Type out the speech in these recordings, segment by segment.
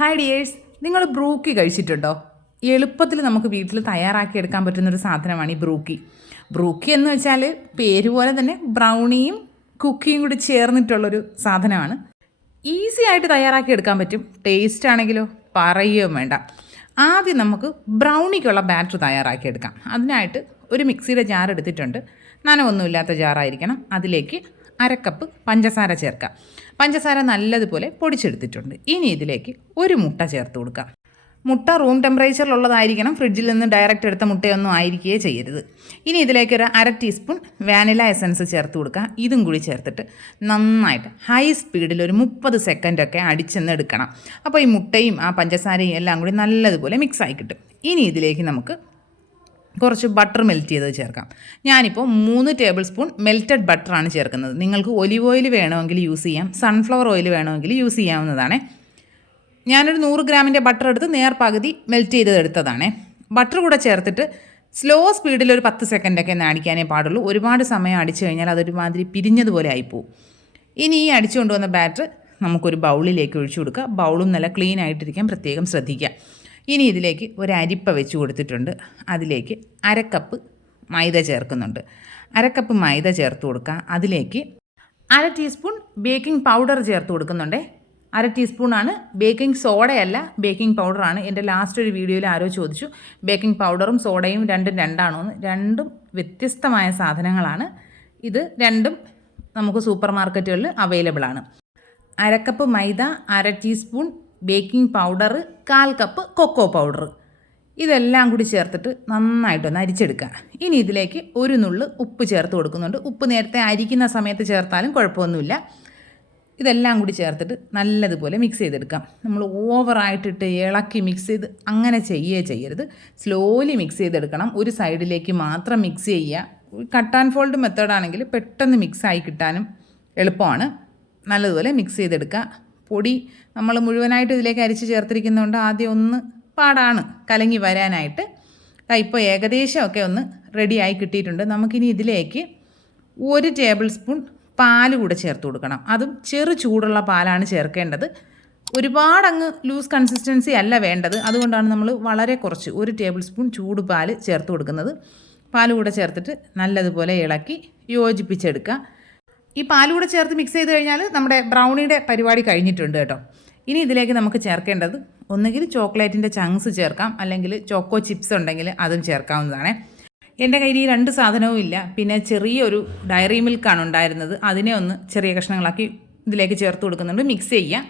Hi dears, നിങ്ങൾ brookie കഴിച്ചിട്ടുണ്ടോ? എളുപ്പത്തിൽ നമുക്ക് വീട്ടിൽ തയ്യാറാക്കിയെടുക്കാൻ പറ്റുന്നൊരു സാധനമാണ് ഈ ബ്രൂക്കി. ബ്രൂക്കി എന്ന് വെച്ചാൽ പേര് പോലെ തന്നെ ബ്രൗണിയും കുക്കിയും കൂടി ചേർന്നിട്ടുള്ളൊരു സാധനമാണ്. ഈസി ആയിട്ട് തയ്യാറാക്കിയെടുക്കാൻ പറ്റും. ടേസ്റ്റ് ആണെങ്കിലോ പറയുകയും വേണ്ട. ആദ്യം നമുക്ക് ബ്രൗണിക്കുള്ള ബാറ്റർ തയ്യാറാക്കിയെടുക്കാം. അതിനായിട്ട് ഒരു മിക്സിയുടെ ജാർ എടുത്തിട്ടുണ്ട്. നനവൊന്നുമില്ലാത്ത ജാറായിരിക്കണം. അതിലേക്ക് അരക്കപ്പ് പഞ്ചസാര ചേർക്കാം. പഞ്ചസാര നല്ലതുപോലെ പൊടിച്ചെടുത്തിട്ടുണ്ട്. ഇനി ഇതിലേക്ക് ഒരു മുട്ട ചേർത്ത് കൊടുക്കാം. മുട്ട റൂം ടെമ്പറേച്ചറിലുള്ളതായിരിക്കണം. ഫ്രിഡ്ജിൽ നിന്ന് ഡയറക്റ്റ് എടുത്ത മുട്ടയൊന്നും ആയിരിക്കുകയേ ചെയ്യരുത്. ഇനി ഇതിലേക്ക് ഒരു 1/2 ടീസ്പൂൺ വാനില എസൻസ് ചേർത്ത് കൊടുക്കുക. ഇതും കൂടി ചേർത്തിട്ട് നന്നായിട്ട് ഹൈ സ്പീഡിൽ ഒരു 30 സെക്കൻഡൊക്കെ അടിച്ചെന്ന് എടുക്കണം. അപ്പോൾ ഈ മുട്ടയും ആ പഞ്ചസാരയും എല്ലാം കൂടി നല്ലതുപോലെ മിക്സായി കിട്ടും. ഇനി ഇതിലേക്ക് നമുക്ക് കുറച്ച് ബട്ടർ മെൽറ്റ് ചെയ്തത് ചേർക്കാം. ഞാനിപ്പോൾ 3 ടേബിൾ സ്പൂൺ മെൽറ്റഡ് ബട്ടറാണ് ചേർക്കുന്നത്. നിങ്ങൾക്ക് ഒലിവ് ഓയിൽ വേണമെങ്കിൽ യൂസ് ചെയ്യാം, സൺഫ്ലവർ ഓയിൽ വേണമെങ്കിൽ യൂസ് ചെയ്യാവുന്നതാണ്. ഞാനൊരു 100 ഗ്രാമിൻ്റെ ബട്ടർ എടുത്ത് നേർപകുതി മെൽറ്റ് ചെയ്തെടുത്തതാണ്. ബട്ടർ കൂടെ ചേർത്തിട്ട് സ്ലോ സ്പീഡിൽ ഒരു 10 സെക്കൻഡൊക്കെ ഒന്ന് അടിക്കാനേ പാടുള്ളൂ. ഒരുപാട് സമയം അടിച്ചു കഴിഞ്ഞാൽ അതൊരുമാതിരി പിരിഞ്ഞതുപോലെ ആയിപ്പോവും. ഇനി ഈ അടിച്ചു കൊണ്ടുവന്ന ബാറ്റർ നമുക്കൊരു ബൗളിലേക്ക് ഒഴിച്ചു കൊടുക്കുക. ബൗളും നല്ല ക്ലീൻ ആയിട്ടിരിക്കാൻ പ്രത്യേകം ശ്രദ്ധിക്കുക. ഇനി ഇതിലേക്ക് ഒരു അരിപ്പ വെച്ച് കൊടുത്തിട്ടുണ്ട്. അതിലേക്ക് 1/2 കപ്പ് മൈദ ചേർക്കുന്നുണ്ട്. 1/2 കപ്പ് മൈദ ചേർത്ത് കൊടുക്കുക. അതിലേക്ക് 1/2 ടീസ്പൂൺ ബേക്കിംഗ് പൗഡർ ചേർത്ത് കൊടുക്കുന്നുണ്ട്. 1/2 ടീസ്പൂണാണ്, ബേക്കിംഗ് സോഡയല്ല, ബേക്കിംഗ് പൗഡറാണ്. എൻ്റെ ലാസ്റ്റ് ഒരു വീഡിയോയിൽ ആരോ ചോദിച്ചു ബേക്കിംഗ് പൗഡറും സോഡയും രണ്ടാണോ എന്ന്. രണ്ടും വ്യത്യസ്തമായ സാധനങ്ങളാണ്. ഇത് രണ്ടും നമുക്ക് സൂപ്പർ മാർക്കറ്റുകളിൽ അവൈലബിൾ ആണ്. 1/2 cup maida, 1/2 teaspoon baking powder, 1/4 cup cocoa powder, ഇതെല്ലാം കൂടി ചേർത്തിട്ട് നന്നായിട്ടൊന്ന് അരിച്ചെടുക്കുക. ഇനി ഇതിലേക്ക് ഒരു നുള്ള് ഉപ്പ് ചേർത്ത് കൊടുക്കുന്നുണ്ട്. ഉപ്പ് നേരത്തെ അരിക്കുന്ന സമയത്ത് ചേർത്താലും കുഴപ്പമൊന്നുമില്ല. ഇതെല്ലാം കൂടി ചേർത്തിട്ട് നല്ലതുപോലെ മിക്സ് ചെയ്തെടുക്കാം. നമ്മൾ ഓവറായിട്ടിട്ട് ഇളക്കി മിക്സ് ചെയ്ത് അങ്ങനെ ചെയ്യരുത്. സ്ലോലി മിക്സ് ചെയ്തെടുക്കണം. ഒരു സൈഡിലേക്ക് മാത്രം മിക്സ് ചെയ്യുക. കട്ട് ആൻഡ് ഫോൾഡ് മെത്തേഡാണെങ്കിൽ പെട്ടെന്ന് മിക്സായി കിട്ടാനും എളുപ്പമാണ്. നല്ലതുപോലെ മിക്സ് ചെയ്തെടുക്കുക. പൊടി നമ്മൾ മുഴുവനായിട്ട് ഇതിലേക്ക് അരിച്ച് ചേർത്തിരിക്കുന്നതുകൊണ്ട് ആദ്യം ഒന്ന് പാടാണ് കലങ്ങി വരാനായിട്ട്. ഇപ്പോൾ ഏകദേശമൊക്കെ ഒന്ന് റെഡിയായി കിട്ടിയിട്ടുണ്ട്. നമുക്കിനി ഇതിലേക്ക് 1 ടേബിൾ സ്പൂൺ പാൽ കൂടെ ചേർത്ത് കൊടുക്കണം. അതും ചെറു ചൂടുള്ള പാലാണ് ചേർക്കേണ്ടത്. ഒരുപാടങ്ങ് ലൂസ് കൺസിസ്റ്റൻസി അല്ല വേണ്ടത്. അതുകൊണ്ടാണ് നമ്മൾ വളരെ കുറച്ച് 1 ടേബിൾ സ്പൂൺ ചൂട് പാൽ ചേർത്ത് കൊടുക്കുന്നത്. പാൽ കൂടെ ചേർത്തിട്ട് നല്ലതുപോലെ ഇളക്കി യോജിപ്പിച്ചെടുക്കുക. ഈ പാലൂടെ ചേർത്ത് മിക്സ് ചെയ്ത് കഴിഞ്ഞാൽ നമ്മുടെ ബ്രൗണിയുടെ പരിപാടി കഴിഞ്ഞിട്ടുണ്ട് കേട്ടോ. ഇനി ഇതിലേക്ക് നമുക്ക് ചേർക്കേണ്ടത് ഒന്നുകിൽ ചോക്ലേറ്റിൻ്റെ ചങ്ക്സ് ചേർക്കാം, അല്ലെങ്കിൽ ചോക്കോ ചിപ്സ് ഉണ്ടെങ്കിൽ അതും ചേർക്കാവുന്നതാണ്. എൻ്റെ കയ്യിൽ ഈ 2 സാധനവും ഇല്ല. പിന്നെ ചെറിയൊരു ഡയറി മിൽക്കാണ് ഉണ്ടായിരുന്നത്. അതിനെ ഒന്ന് ചെറിയ കഷ്ണങ്ങളാക്കി ഇതിലേക്ക് ചേർത്ത് കൊടുക്കുന്നുണ്ട്. മിക്സ് ചെയ്യുക.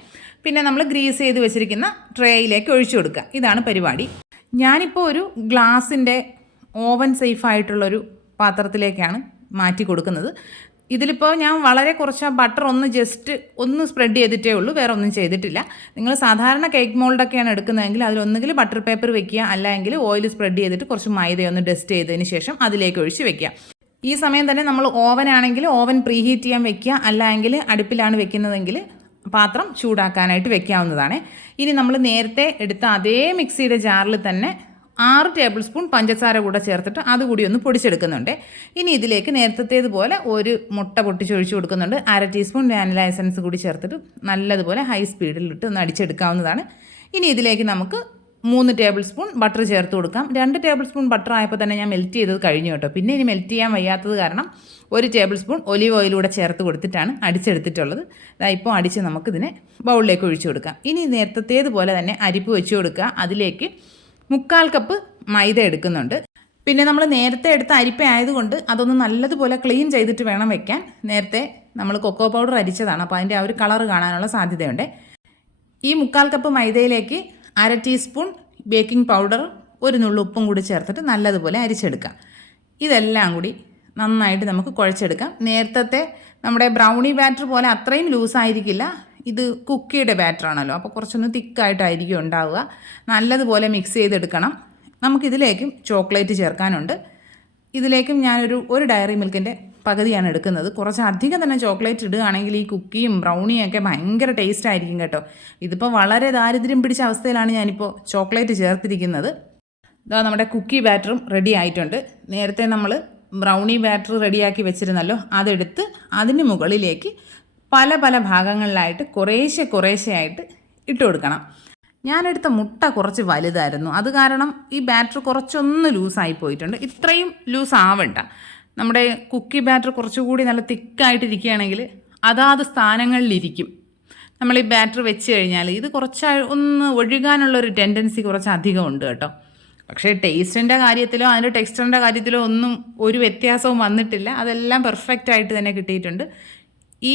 പിന്നെ നമ്മൾ ഗ്രീസ് ചെയ്ത് വെച്ചിരിക്കുന്ന ട്രേയിലേക്ക് ഒഴിച്ചു കൊടുക്കുക. ഇതാണ് പരിപാടി. ഞാനിപ്പോൾ ഒരു ഗ്ലാസിൻ്റെ ഓവൻ സേഫായിട്ടുള്ളൊരു പാത്രത്തിലേക്കാണ് മാറ്റി കൊടുക്കുന്നത്. ഇതിലിപ്പോൾ ഞാൻ വളരെ കുറച്ച് ബട്ടർ ജസ്റ്റ് ഒന്ന് സ്പ്രെഡ് ചെയ്തിട്ടേ ഉള്ളൂ, വേറെ ഒന്നും ചെയ്തിട്ടില്ല. നിങ്ങൾ സാധാരണ കേക്ക് മോൾഡൊക്കെയാണ് എടുക്കുന്നതെങ്കിൽ അതിലൊന്നുകിൽ ബട്ടർ പേപ്പർ വെക്കുക, അല്ലെങ്കിൽ ഓയിൽ സ്പ്രെഡ് ചെയ്തിട്ട് കുറച്ച് മൈദയൊന്ന് ഡസ്റ്റ് ചെയ്തതിന് ശേഷം അതിലേക്ക് ഒഴിച്ച് വെക്കുക. ഈ സമയം തന്നെ നമ്മൾ ഓവനാണെങ്കിൽ ഓവൻ പ്രീഹീറ്റ് ചെയ്യാൻ വെക്കുക, അല്ലെങ്കിൽ അടുപ്പിലാണ് വെക്കുന്നതെങ്കിൽ പാത്രം ചൂടാക്കാനായിട്ട് വെക്കാവുന്നതാണ്. ഇനി നമ്മൾ നേരത്തെ എടുത്ത അതേ മിക്സിയുടെ ജാറിൽ തന്നെ 6 ടേബിൾ സ്പൂൺ പഞ്ചസാര കൂടെ ചേർത്തിട്ട് അതുകൂടി ഒന്ന് പൊടിച്ചെടുക്കുന്നുണ്ട്. ഇനി ഇതിലേക്ക് നേരത്തേതുപോലെ ഒരു മുട്ട പൊട്ടിച്ചൊഴിച്ച് കൊടുക്കുന്നുണ്ട്. 1/2 ടീസ്പൂൺ വാനില എസൻസ് കൂടി ചേർത്തിട്ട് നല്ലതുപോലെ ഹൈ സ്പീഡിലിട്ട് ഒന്ന് അടിച്ചെടുക്കാവുന്നതാണ്. ഇനി ഇതിലേക്ക് നമുക്ക് 3 ടേബിൾ സ്പൂൺ ബട്ടർ ചേർത്ത് കൊടുക്കാം. 2 ടേബിൾ സ്പൂൺ ബട്ടർ ആയപ്പോൾ തന്നെ ഞാൻ മെൽറ്റ് ചെയ്തത് കഴിഞ്ഞു കേട്ടോ. പിന്നെ ഇനി മെൽറ്റ് ചെയ്യാൻ വയ്യാത്തത് കാരണം 1 ടേബിൾ സ്പൂൺ ഒലിവ് ഓയിലൂടെ ചേർത്ത് കൊടുത്തിട്ടാണ് അടിച്ചെടുത്തിട്ടുള്ളത്. ഇപ്പോൾ അടിച്ച് നമുക്കിതിനെ ബൗളിലേക്ക് ഒഴിച്ചു കൊടുക്കാം. ഇനി നേരത്തേതുപോലെ തന്നെ അരിപ്പ് വെച്ച് കൊടുക്കുക. അതിലേക്ക് 1/4 കപ്പ് മൈദ എടുക്കുന്നുണ്ട്. പിന്നെ നമ്മൾ നേരത്തെ എടുത്ത അരിപ്പ ആയതുകൊണ്ട് അതൊന്ന് നല്ലതുപോലെ ക്ലീൻ ചെയ്തിട്ട് വേണം വെക്കാൻ. നേരത്തെ നമ്മൾ കൊക്കോ പൗഡർ അരിച്ചതാണ്, അപ്പോൾ അതിൻ്റെ ആ ഒരു കളർ കാണാനുള്ള സാധ്യതയുണ്ട്. ഈ 1/4 കപ്പ് മൈദയിലേക്ക് 1/2 ടീസ്പൂൺ ബേക്കിംഗ് പൗഡർ, ഒരു നുള്ളു ഉപ്പും കൂടി ചേർത്തിട്ട് നല്ലതുപോലെ അരിച്ചെടുക്കാം. ഇതെല്ലാം കൂടി നന്നായിട്ട് നമുക്ക് കുഴച്ചെടുക്കാം. നേരത്തെ നമ്മുടെ ബ്രൗണി ബാറ്റർ പോലെ അത്രയും ലൂസായിരിക്കില്ല. ഇത് കുക്കിയുടെ ബാറ്ററാണല്ലോ, അപ്പോൾ കുറച്ചൊന്ന് തിക്കായിട്ടായിരിക്കും ഉണ്ടാവുക. നല്ലതുപോലെ മിക്സ് ചെയ്തെടുക്കണം. നമുക്കിതിലേക്കും ചോക്ലേറ്റ് ചേർക്കാനുണ്ട്. ഇതിലേക്കും ഒരു ഡയറി മിൽക്കിൻ്റെ പകുതിയാണ് എടുക്കുന്നത്. കുറച്ച് അധികം തന്നെ ചോക്ലേറ്റ് ഇടുകയാണെങ്കിൽ ഈ കുക്കിയും ബ്രൗണിയും ഒക്കെ ഭയങ്കര ടേസ്റ്റ് ആയിരിക്കും കേട്ടോ. ഇതിപ്പോൾ വളരെ ദാരിദ്ര്യം പിടിച്ച അവസ്ഥയിലാണ് ഞാനിപ്പോൾ ചോക്ലേറ്റ് ചേർത്തിരിക്കുന്നത്. ഇതാ നമ്മുടെ കുക്കി ബാറ്ററും റെഡി ആയിട്ടുണ്ട്. നേരത്തെ നമ്മൾ ബ്രൗണി ബാറ്റർ റെഡിയാക്കി വെച്ചിരുന്നല്ലോ, അതെടുത്ത് അതിന് മുകളിലേക്ക് പല പല ഭാഗങ്ങളിലായിട്ട് കുറേശ്ശെ ആയിട്ട് ഇട്ട് കൊടുക്കണം. ഞാനെടുത്ത മുട്ട കുറച്ച് വലുതായിരുന്നു, അത് കാരണം ഈ ബാറ്റർ കുറച്ചൊന്ന് ലൂസായി പോയിട്ടുണ്ട്. ഇത്രയും ലൂസ് ആവണ്ട. നമ്മുടെ കുക്കി ബാറ്റർ കുറച്ചുകൂടി നല്ല തിക്കായിട്ടിരിക്കുകയാണെങ്കിൽ അതാത് സ്ഥാനങ്ങളിലിരിക്കും. നമ്മൾ ഈ ബാറ്റർ വെച്ച് കഴിഞ്ഞാൽ ഇത് കുറച്ച് ഒന്ന് ഒഴുകാനുള്ളൊരു ടെൻഡൻസി കുറച്ച് അധികം ഉണ്ട് കേട്ടോ. പക്ഷേ ടേസ്റ്റിൻ്റെ കാര്യത്തിലോ അതിൻ്റെ ടെക്സ്ചറിൻ്റെ കാര്യത്തിലോ ഒന്നും ഒരു വ്യത്യാസവും വന്നിട്ടില്ല. അതെല്ലാം പെർഫെക്റ്റ് ആയിട്ട് തന്നെ കിട്ടിയിട്ടുണ്ട്. ഈ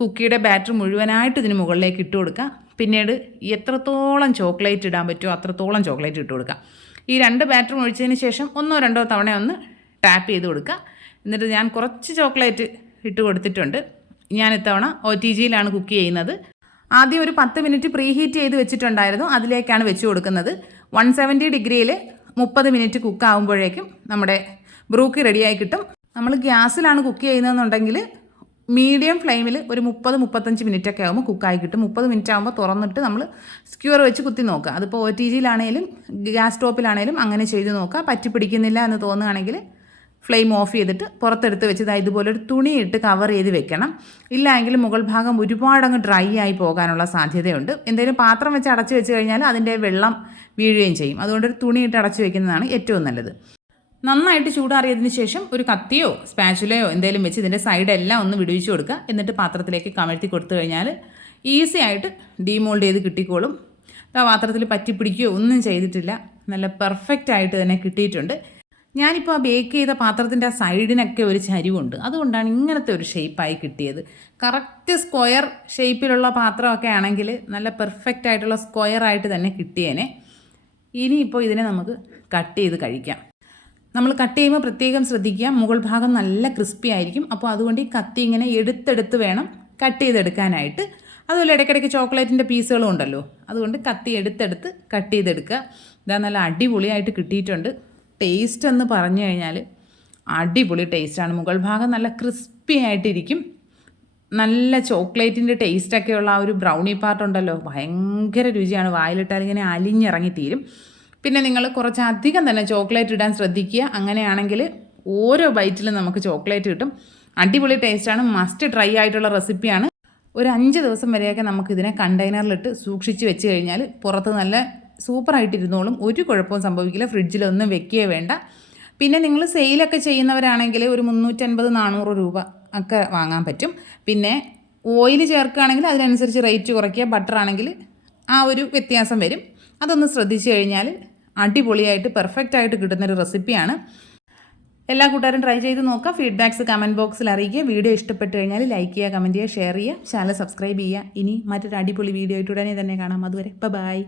കുക്കിയുടെ ബാറ്റർ മുഴുവനായിട്ട് ഇതിന് മുകളിലേക്ക് ഇട്ട് കൊടുക്കുക. പിന്നീട് എത്രത്തോളം ചോക്ലേറ്റ് ഇടാൻ പറ്റുമോ അത്രത്തോളം ചോക്ലേറ്റ് ഇട്ട് കൊടുക്കുക. ഈ 2 ബാറ്ററും ഒഴിച്ചതിന് ശേഷം 1 or 2 തവണ ഒന്ന് ടാപ്പ് ചെയ്ത് കൊടുക്കുക. എന്നിട്ട് ഞാൻ കുറച്ച് ചോക്ലേറ്റ് ഇട്ട് കൊടുത്തിട്ടുണ്ട്. ഞാൻ ഇത്തവണ OTGയിലാണ് കുക്ക് ചെയ്യുന്നത്. ആദ്യം ഒരു 10 മിനിറ്റ് പ്രീ ഹീറ്റ് ചെയ്ത് വെച്ചിട്ടുണ്ടായിരുന്നു, അതിലേക്കാണ് വെച്ച് കൊടുക്കുന്നത്. 170 ഡിഗ്രിയിൽ 30 മിനിറ്റ് കുക്ക് ആകുമ്പോഴേക്കും നമ്മുടെ ബ്രൂക്കി റെഡിയായി കിട്ടും. നമ്മൾ ഗ്യാസിലാണ് കുക്ക് ചെയ്യുന്നതെന്നുണ്ടെങ്കിൽ മീഡിയം ഫ്ലെയിമിൽ ഒരു 30-35 മിനിറ്റൊക്കെ ആകുമ്പോൾ കുക്കായി കിട്ടും. 30 മിനിറ്റ് ആകുമ്പോൾ തുറന്നിട്ട് നമ്മൾ സ്ക്യൂർ വെച്ച് കുത്തി നോക്കുക. അതിപ്പോൾ OTGയിലാണേലും ഗ്യാസ് സ്റ്റോപ്പിലാണേലും അങ്ങനെ ചെയ്ത് നോക്കുക. പറ്റി പിടിക്കുന്നില്ല എന്ന് തോന്നുകയാണെങ്കിൽ ഫ്ലെയിം ഓഫ് ചെയ്തിട്ട് പുറത്തെടുത്ത് വെച്ച് ഇതുപോലെ ഒരു തുണി ഇട്ട് കവർ ചെയ്ത് വെക്കണം. ഇല്ലെങ്കിൽ മുകൾ ഭാഗം ഒരുപാടങ്ങ് ഡ്രൈ ആയി പോകാനുള്ള സാധ്യതയുണ്ട്. എന്തെങ്കിലും പാത്രം വെച്ച് അടച്ച് വെച്ച് കഴിഞ്ഞാൽ അതിൻ്റെ വെള്ളം വീഴുകയും ചെയ്യും. അതുകൊണ്ട് ഒരു തുണി ഇട്ട് അടച്ച് വെക്കുന്നതാണ് ഏറ്റവും നല്ലത്. നന്നായിട്ട് ചൂടാറിയതിന് ശേഷം ഒരു കത്തിയോ സ്പാച്ചുലയോ എന്തെങ്കിലും വെച്ച് ഇതിൻ്റെ സൈഡെല്ലാം ഒന്ന് വിടുവിച്ച് കൊടുക്കുക. എന്നിട്ട് പാത്രത്തിലേക്ക് കമഴ്ത്തി കൊടുത്തു കഴിഞ്ഞാൽ ഈസി ആയിട്ട് ഡീമോൾഡ് ചെയ്ത് കിട്ടിക്കോളും. ആ പാത്രത്തിൽ പറ്റിപ്പിടിക്കുകയോ ഒന്നും ചെയ്തിട്ടില്ല, നല്ല പെർഫെക്റ്റ് ആയിട്ട് തന്നെ കിട്ടിയിട്ടുണ്ട്. ഞാനിപ്പോൾ ആ ബേക്ക് ചെയ്ത പാത്രത്തിൻ്റെ ആ സൈഡിനൊക്കെ ഒരു ചരിവുണ്ട്, അതുകൊണ്ടാണ് ഇങ്ങനത്തെ ഒരു ഷേപ്പായി കിട്ടിയത്. കറക്റ്റ് സ്ക്വയർ ഷേപ്പിലുള്ള പാത്രമൊക്കെ ആണെങ്കിൽ നല്ല പെർഫെക്റ്റ് ആയിട്ടുള്ള സ്ക്വയറായിട്ട് തന്നെ കിട്ടിയേനെ. ഇനിയിപ്പോൾ ഇതിനെ നമുക്ക് കട്ട് ചെയ്ത് കഴിക്കാം. നമ്മൾ കട്ട് ചെയ്യുമ്പോൾ പ്രത്യേകം ശ്രദ്ധിക്കുക, മുകൾ ഭാഗം നല്ല ക്രിസ്പി ആയിരിക്കും. അപ്പോൾ അതുകൊണ്ട് ഈ കത്തി ഇങ്ങനെ എടുത്തെടുത്ത് വേണം കട്ട് ചെയ്തെടുക്കാനായിട്ട്. അതുപോലെ ഇടയ്ക്കിടയ്ക്ക് ചോക്ലേറ്റിൻ്റെ പീസുകളും ഉണ്ടല്ലോ, അതുകൊണ്ട് കത്തി എടുത്തെടുത്ത് കട്ട് ചെയ്തെടുക്കുക. ഇതാ നല്ല അടിപൊളിയായിട്ട് കിട്ടിയിട്ടുണ്ട്. ടേസ്റ്റ് എന്ന് പറഞ്ഞു കഴിഞ്ഞാൽ അടിപൊളി ടേസ്റ്റാണ്. മുകൾ ഭാഗം നല്ല ക്രിസ്പി ആയിട്ടിരിക്കും. നല്ല ചോക്ലേറ്റിൻ്റെ ടേസ്റ്റൊക്കെയുള്ള ആ ഒരു ബ്രൗണി പാർട്ടുണ്ടല്ലോ, ഭയങ്കര രുചിയാണ്. വായിലിട്ടാൽ ഇങ്ങനെ അലിഞ്ഞിറങ്ങിത്തീരും. പിന്നെ നിങ്ങൾ കുറച്ചധികം തന്നെ ചോക്ലേറ്റ് ഇടാൻ ശ്രദ്ധിക്കുക. അങ്ങനെയാണെങ്കിൽ ഓരോ ബൈറ്റിലും നമുക്ക് ചോക്ലേറ്റ് കിട്ടും. അടിപൊളി ടേസ്റ്റാണ്. മസ്റ്റ് ട്രൈ ആയിട്ടുള്ള റെസിപ്പിയാണ്. ഒരു 5 ദിവസം വരെയൊക്കെ നമുക്കിതിനെ കണ്ടെയ്നറിലിട്ട് സൂക്ഷിച്ച് വെച്ച് കഴിഞ്ഞാൽ പുറത്ത് നല്ല സൂപ്പറായിട്ടിരുന്നോളും. ഒരു കുഴപ്പവും സംഭവിക്കില്ല. ഫ്രിഡ്ജിലൊന്നും വെക്കുകയേ വേണ്ട. പിന്നെ നിങ്ങൾ സെയിലൊക്കെ ചെയ്യുന്നവരാണെങ്കിൽ ഒരു 350-400 രൂപ ഒക്കെ വാങ്ങാൻ പറ്റും. പിന്നെ ഓയിൽ ചേർക്കുകയാണെങ്കിൽ അതിനനുസരിച്ച് റേറ്റ് കുറയ്ക്കുക. ബട്ടർ ആണെങ്കിൽ ആ ഒരു വ്യത്യാസം വരും. അതൊന്ന് ശ്രദ്ധിച്ചു കഴിഞ്ഞാൽ അടിപൊളിയായിട്ട് പെർഫെക്റ്റ് ആയിട്ട് കിട്ടുന്നൊരു റെസിപ്പിയാണ്. എല്ലാ കൂട്ടുകാരും ട്രൈ ചെയ്ത് നോക്കുക. ഫീഡ്ബാക്ക്സ് കമൻറ്റ് ബോക്സിൽ അറിയിക്കുക. വീഡിയോ ഇഷ്ടപ്പെട്ട് കഴിഞ്ഞാൽ ലൈക്ക് ചെയ്യുക, കമൻറ്റ് ചെയ്യുക, ഷെയർ ചെയ്യുക, ചാനൽ സബ്സ്ക്രൈബ് ചെയ്യുക. ഇനി മറ്റൊരു അടിപൊളി വീഡിയോ ആയിട്ട് ഉടനെ തന്നെ കാണാം. അതുവരെ ബൈ.